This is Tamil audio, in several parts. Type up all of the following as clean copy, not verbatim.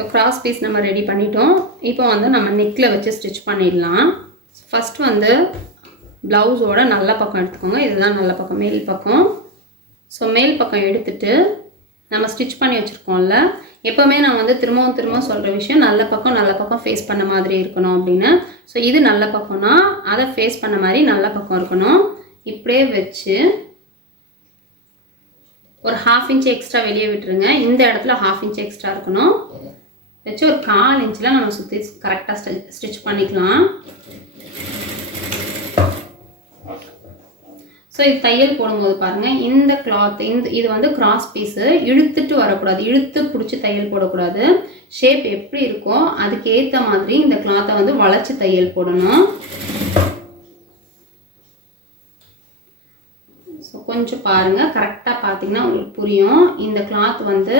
ஸோ கிராஸ் பீஸ் நம்ம ரெடி பண்ணிட்டோம். இப்போ வந்து நம்ம நெக்கில் வச்சு ஸ்டிச் பண்ணிடலாம். ஃபஸ்ட் வந்து ப்ளவுஸோட நல்ல பக்கம் எடுத்துக்கோங்க. இதுதான் நல்ல பக்கம், மேல் பக்கம். ஸோ மேல் பக்கம் எடுத்துட்டு நம்ம ஸ்டிச் பண்ணி வச்சுருக்கோம்ல, எப்போவுமே நான் வந்து திரும்பவும் சொல்கிற விஷயம், நல்ல பக்கம் ஃபேஸ் பண்ண மாதிரி இருக்கணும் அப்படின்னு. ஸோ இது நல்ல பக்கம்னா அதை ஃபேஸ் பண்ண மாதிரி நல்ல பக்கம் இருக்கணும். இப்படியே வச்சு ஒரு 1/2 இன்ச் எக்ஸ்ட்ரா வெளியே விட்டுருங்க. இந்த இடத்துல 1/2 இன்ச் எக்ஸ்ட்ரா இருக்கணும். வச்சு ஒரு 1/4 இன்ச்சில் நம்ம சுற்றி கரெக்டாக ஸ்டிச் பண்ணிக்கலாம். ஸோ இது தையல் போடும்போது பாருங்கள், இந்த கிளாத் இது வந்து கிராஸ் பீஸு, இழுத்துட்டு வரக்கூடாது, இழுத்து பிடிச்சி தையல் போடக்கூடாது. ஷேப் எப்படி இருக்கோ அதுக்கு ஏற்ற மாதிரி இந்த கிளாத்தை வந்து வளைச்சி தையல் போடணும். ஸோ கொஞ்சம் பாருங்கள், கரெக்டாக பார்த்தீங்கன்னா உங்களுக்கு புரியும். இந்த கிளாத் வந்து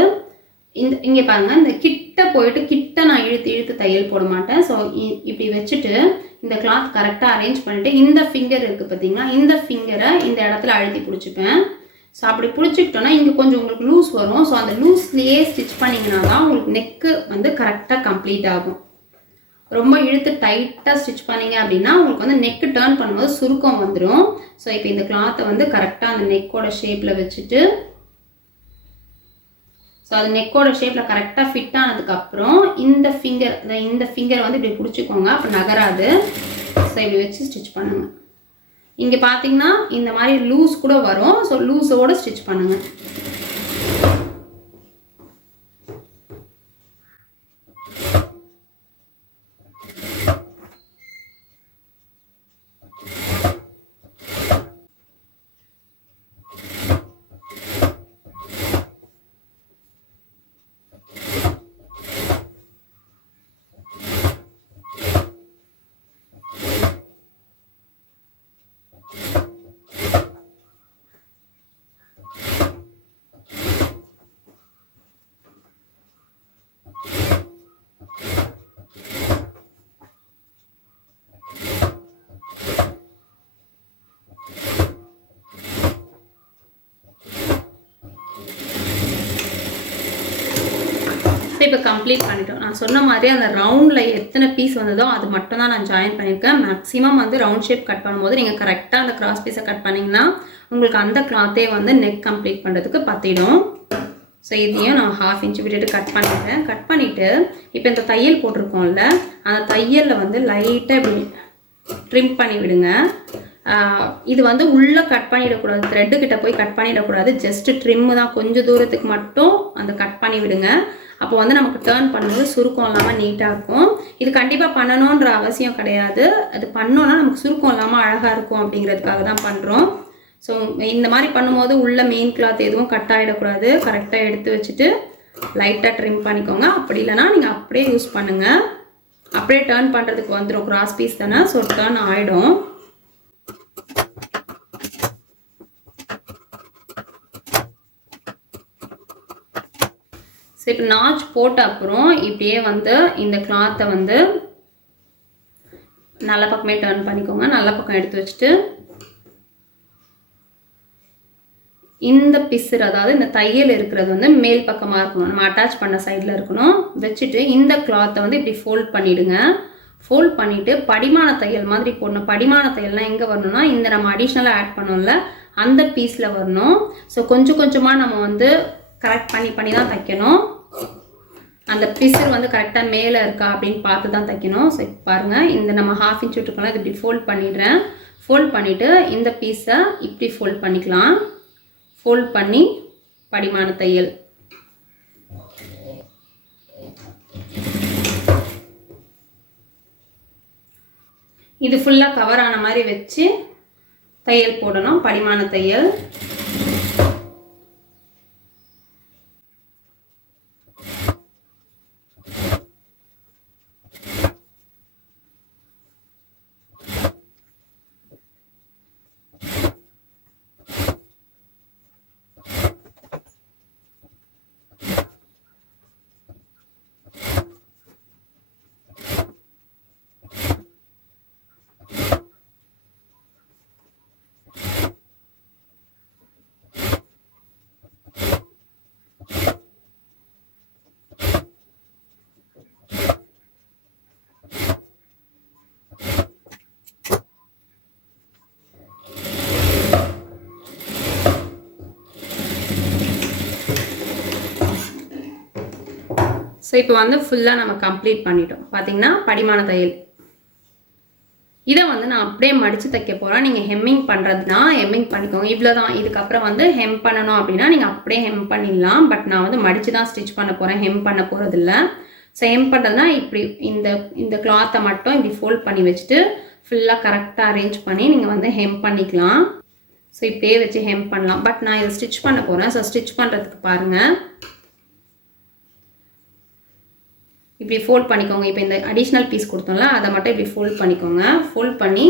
இங்கே பாருங்கள், இந்த கிட்ட போயிட்டு கிட்ட நான் இழுத்து தையல் போட மாட்டேன். ஸோ இப்படி வச்சுட்டு இந்த கிளாத் கரெக்டாக அரேஞ்ச் பண்ணிவிட்டு இந்த ஃபிங்கர் இருக்குது பார்த்தீங்களா, இந்த ஃபிங்கரை இந்த இடத்துல அழுத்தி பிடிச்சிப்பேன். ஸோ அப்படி பிடிச்சிக்கிட்டோன்னா இங்கே கொஞ்சம் உங்களுக்கு லூஸ் வரும். ஸோ அந்த லூஸ்லேயே ஸ்டிச் பண்ணிங்கன்னா தான் உங்களுக்கு நெக்கு வந்து கரெக்டாக கம்ப்ளீட் ஆகும். ரொம்ப இழுத்து டைட்டாக ஸ்டிச் பண்ணிங்க அப்படின்னா உங்களுக்கு வந்து நெக்கு டேர்ன் பண்ணும்போது சுருக்கம் வந்துடும். ஸோ இப்போ இந்த கிளாத்தை வந்து கரெக்டாக அந்த நெக்கோட ஷேப்பில் வச்சுட்டு, ஸோ அது நெக்கோட ஷேப்பில் கரெக்டாக ஃபிட் ஆனதுக்கப்புறம் இந்த ஃபிங்கரை வந்து இப்படி பிடிச்சிக்கோங்க, அப்போ நகராது. ஸோ இப்படி வச்சு ஸ்டிச் பண்ணுங்கள். இங்கே பார்த்தீங்கன்னா இந்த மாதிரி லூஸ் கூட வரும். ஸோ லூஸோடு ஸ்டிச் பண்ணுங்கள். இப்போ கம்ப்ளீட் பண்ணிட்டோம். நான் சொன்ன மாதிரி அந்த ரவுண்டில் எத்தனை பீஸ் வந்ததோ அது மட்டும் தான் நான் ஜாயின் பண்ணியிருக்கேன். மேக்ஸிமம் வந்து ரவுண்ட் ஷேப் கட் பண்ணும்போது நீங்கள் கரெக்டாக அந்த கிராஸ் பீஸை கட் பண்ணிங்கன்னா உங்களுக்கு அந்த கிளாத்தே வந்து நெக் கம்ப்ளீட் பண்ணுறதுக்கு பற்றிடும். ஸோ இதையும் நான் 1/2 இன்ச் விட்டுட்டு கட் பண்ணிட்டேன். கட் பண்ணிவிட்டு இப்போ இந்த தையல் போட்டிருக்கோம்ல, அந்த தையலில் வந்து லைட்டாக இப்படி ட்ரிம் பண்ணி விடுங்க. இது வந்து உள்ளே கட் பண்ணிடக்கூடாது, த்ரெட்டுக்கிட்ட போய் கட் பண்ணிடக்கூடாது. ஜஸ்ட்டு ட்ரிம்மு தான், கொஞ்சம் தூரத்துக்கு மட்டும் அந்த கட் பண்ணி விடுங்க. அப்போ வந்து நமக்கு டேர்ன் பண்ணும்போது சுருக்கம் இல்லாமல் நீட்டாக இருக்கும். இது கண்டிப்பாக பண்ணணுன்ற அவசியம் கிடையாது. அது பண்ணோன்னா நமக்கு சுருக்கம் இல்லாமல் அழகாக இருக்கும் அப்படிங்கிறதுக்காக தான் பண்ணுறோம். ஸோ இந்த மாதிரி பண்ணும்போது உள்ள மெயின் கிளாத் எதுவும் கட் ஆகிடக்கூடாது. கரெக்டாக எடுத்து வச்சுட்டு லைட்டாக ட்ரிம் பண்ணிக்கோங்க. அப்படி இல்லைனா நீங்கள் அப்படியே யூஸ் பண்ணுங்கள். அப்படியே டேர்ன் பண்ணுறதுக்கு வந்துடும், கிராஸ் பீஸ் தானே, ஸோ டேர்ன் ஆகிடும். ஸோ இப்போ நாச் போட்ட அப்புறம் இப்படியே வந்து இந்த கிளாத்தை வந்து நல்ல பக்கமே டேர்ன் பண்ணிக்கோங்க. நல்ல பக்கம் எடுத்து வச்சுட்டு இந்த பிசுறு, அதாவது இந்த தையல் இருக்கிறது வந்து மேல் பக்கமாக இருக்கணும், நம்ம அட்டாச் பண்ண சைடில் இருக்கணும். வச்சுட்டு இந்த கிளாத்தை வந்து இப்படி ஃபோல்ட் பண்ணிவிடுங்க. ஃபோல்ட் பண்ணிவிட்டு படிமான தையல் மாதிரி போடணும். படிமான தையல்லாம் எங்கே வரணும்னா இந்த நம்ம அடிஷ்னலாக ஆட் பண்ணோம்ல அந்த பீஸில் வரணும். ஸோ கொஞ்சம் கொஞ்சமாக நம்ம வந்து கரெக்ட் பண்ணி தான் தைக்கணும். அந்த பிசுறு வந்து கரெக்டாக மேலே இருக்கா அப்படின்னு பார்த்து தான் தைக்கணும். ஸோ இப்போ பாருங்கள், இந்த நம்ம 1/2 இன்ச் விட்டுருக்கோம்ல, இது இப்படி ஃபோல்ட் பண்ணிடுறேன். ஃபோல்ட் பண்ணிவிட்டு இந்த பீஸை இப்படி ஃபோல்ட் பண்ணிக்கலாம். ஃபோல்ட் பண்ணி படிமான தையல். இது ஃபுல்லாக கவர் ஆன மாதிரி வச்சு தையல் போடணும், படிமான தையல். ஸோ இப்போ வந்து ஃபுல்லாக நம்ம கம்ப்ளீட் பண்ணிட்டோம். பார்த்தீங்கன்னா படிமான தையல். இதை வந்து நான் அப்படியே மடித்து தைக்க போகிறேன். நீங்கள் ஹெம்மிங் பண்ணுறதுனா ஹெம்மிங் பண்ணிக்கோங்க. இவ்வளோ தான். இதுக்கப்புறம் வந்து ஹெம் பண்ணணும் அப்படின்னா நீங்கள் அப்படியே ஹெம் பண்ணிடலாம். பட் நான் வந்து மடித்து தான் ஸ்டிச் பண்ண போகிறேன், ஹெம் பண்ண போகிறதில்ல. ஸோ ஹெம் பண்ணுறதுனா இப்படி இந்த கிளாத்தை மட்டும் இப்படி ஃபோல்ட் பண்ணி வச்சுட்டு ஃபுல்லாக கரெக்டாக அரேஞ்ச் பண்ணி நீங்கள் வந்து ஹெம் பண்ணிக்கலாம். ஸோ இப்படியே வச்சு ஹெம் பண்ணலாம். பட் நான் இதை ஸ்டிச் பண்ண போகிறேன். ஸோ ஸ்டிச் பண்ணுறதுக்கு பாருங்கள், இப்படி ஃபோல்ட் பண்ணிக்கோங்க. இப்போ இந்த அடிஷ்னல் பீஸ் கொடுத்தோம்ல அதை மட்டும் இப்படி ஃபோல்ட் பண்ணிக்கோங்க. ஃபோல்ட் பண்ணி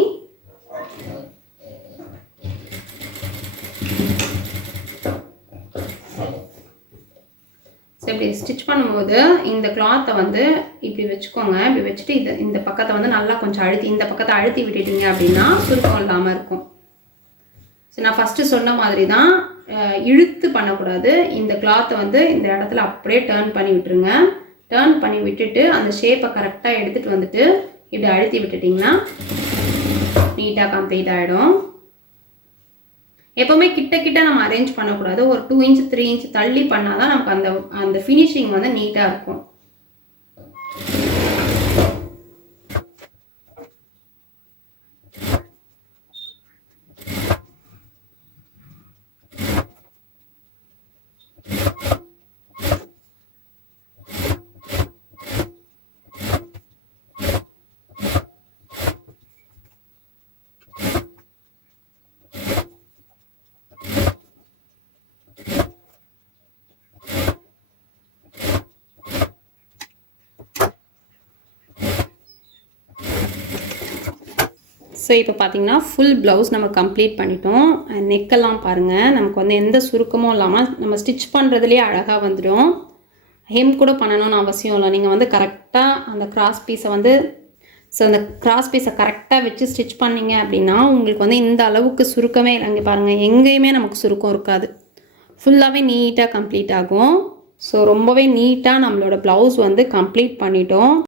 ஸோ இப்படி ஸ்டிச் பண்ணும்போது இந்த கிளாத்தை வந்து இப்படி வச்சுக்கோங்க. இப்படி வச்சுட்டு இந்த பக்கத்தை வந்து நல்லா கொஞ்சம் இந்த பக்கத்தை அழுத்தி விட்டுட்டீங்க அப்படின்னா சுருக்கம் இல்லாமல் இருக்கும். ஸோ நான் ஃபஸ்ட்டு சொன்ன மாதிரி தான், இழுத்து பண்ணக்கூடாது. இந்த கிளாத்தை வந்து இந்த இடத்துல அப்படியே டர்ன் பண்ணி விட்டுருங்க. டர்ன் பண்ணி விட்டுட்டு அந்த ஷேப்பை கரெக்டாக எடுத்துகிட்டு வந்துட்டு இப்படி அழுத்தி விட்டுட்டிங்கன்னா நீட்டாக கம்ப்ளீட் ஆகிடும். எப்போவுமே கிட்ட நம்ம அரேஞ்ச் பண்ணக்கூடாது. ஒரு 2 இன்ச் 3 இன்ச் தள்ளி பண்ணால் தான் நமக்கு அந்த ஃபினிஷிங் வந்து நீட்டாக இருக்கும். ஸோ இப்போ பார்த்தீங்கன்னா ஃபுல் ப்ளவுஸ் நம்ம கம்ப்ளீட் பண்ணிட்டோம். நெக்கெல்லாம் பாருங்கள், நமக்கு வந்து எந்த சுருக்கமும் இல்லாமல் நம்ம ஸ்டிச் பண்ணுறதுலேயே அழகாக வந்துடும். ஹெம் கூட பண்ணணும்னு அவசியம் இல்லை. நீங்கள் வந்து கரெக்டாக அந்த கிராஸ் பீஸை வந்து அந்த கிராஸ் பீஸை கரெக்டாக வச்சு ஸ்டிச் பண்ணிங்க அப்படின்னா உங்களுக்கு வந்து இந்த அளவுக்கு சுருக்கமே இல்லை. இங்கே பாருங்கள், எங்கேயுமே நமக்கு சுருக்கம் இருக்காது. ஃபுல்லாகவே நீட்டாக கம்ப்ளீட் ஆகும். ஸோ ரொம்பவே நீட்டாக நம்மளோட ப்ளவுஸ் வந்து கம்ப்ளீட் பண்ணிட்டோம்.